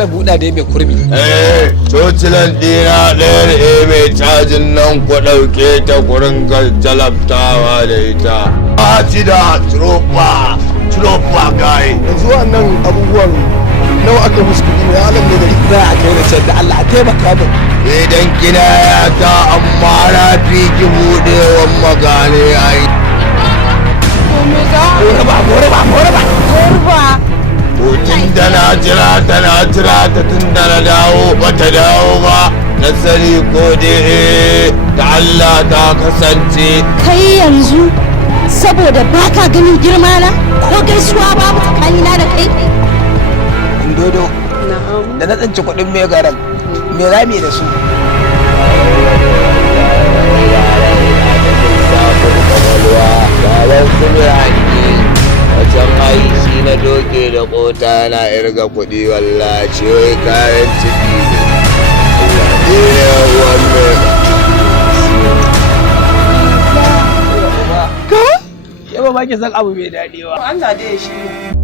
ala buɗa dai mai kurmi. Cocilan dina ɗaya da mai cajin nan ku ɗauke ta kurin jalabtawa da ita. Ci da tropa gai. Yanzu wannan abubuwan nawa aka musu kuɗi ne alam ne gari. Za a kai da can da Allah a taimaka min. Idan kina ya ta amma na fi ki buɗewan magane ai. Gorba. Tun da na jira ta tun da na dawo bata dawo ba. Na sani ko dai da Allah ta kasance. Kai yanzu saboda baka ganin girma na ko gaisuwa babu tsakanina da kai. Dodo. Da na tsinci kuɗin mai garan. Me rami da su? Baban su mai hanki a can ai shi na doke da kota na irga kuɗi wallahi wai kayan ciki ne wannan Yaba ba ki san abu mai daɗi ba. Allah dai ya shirya.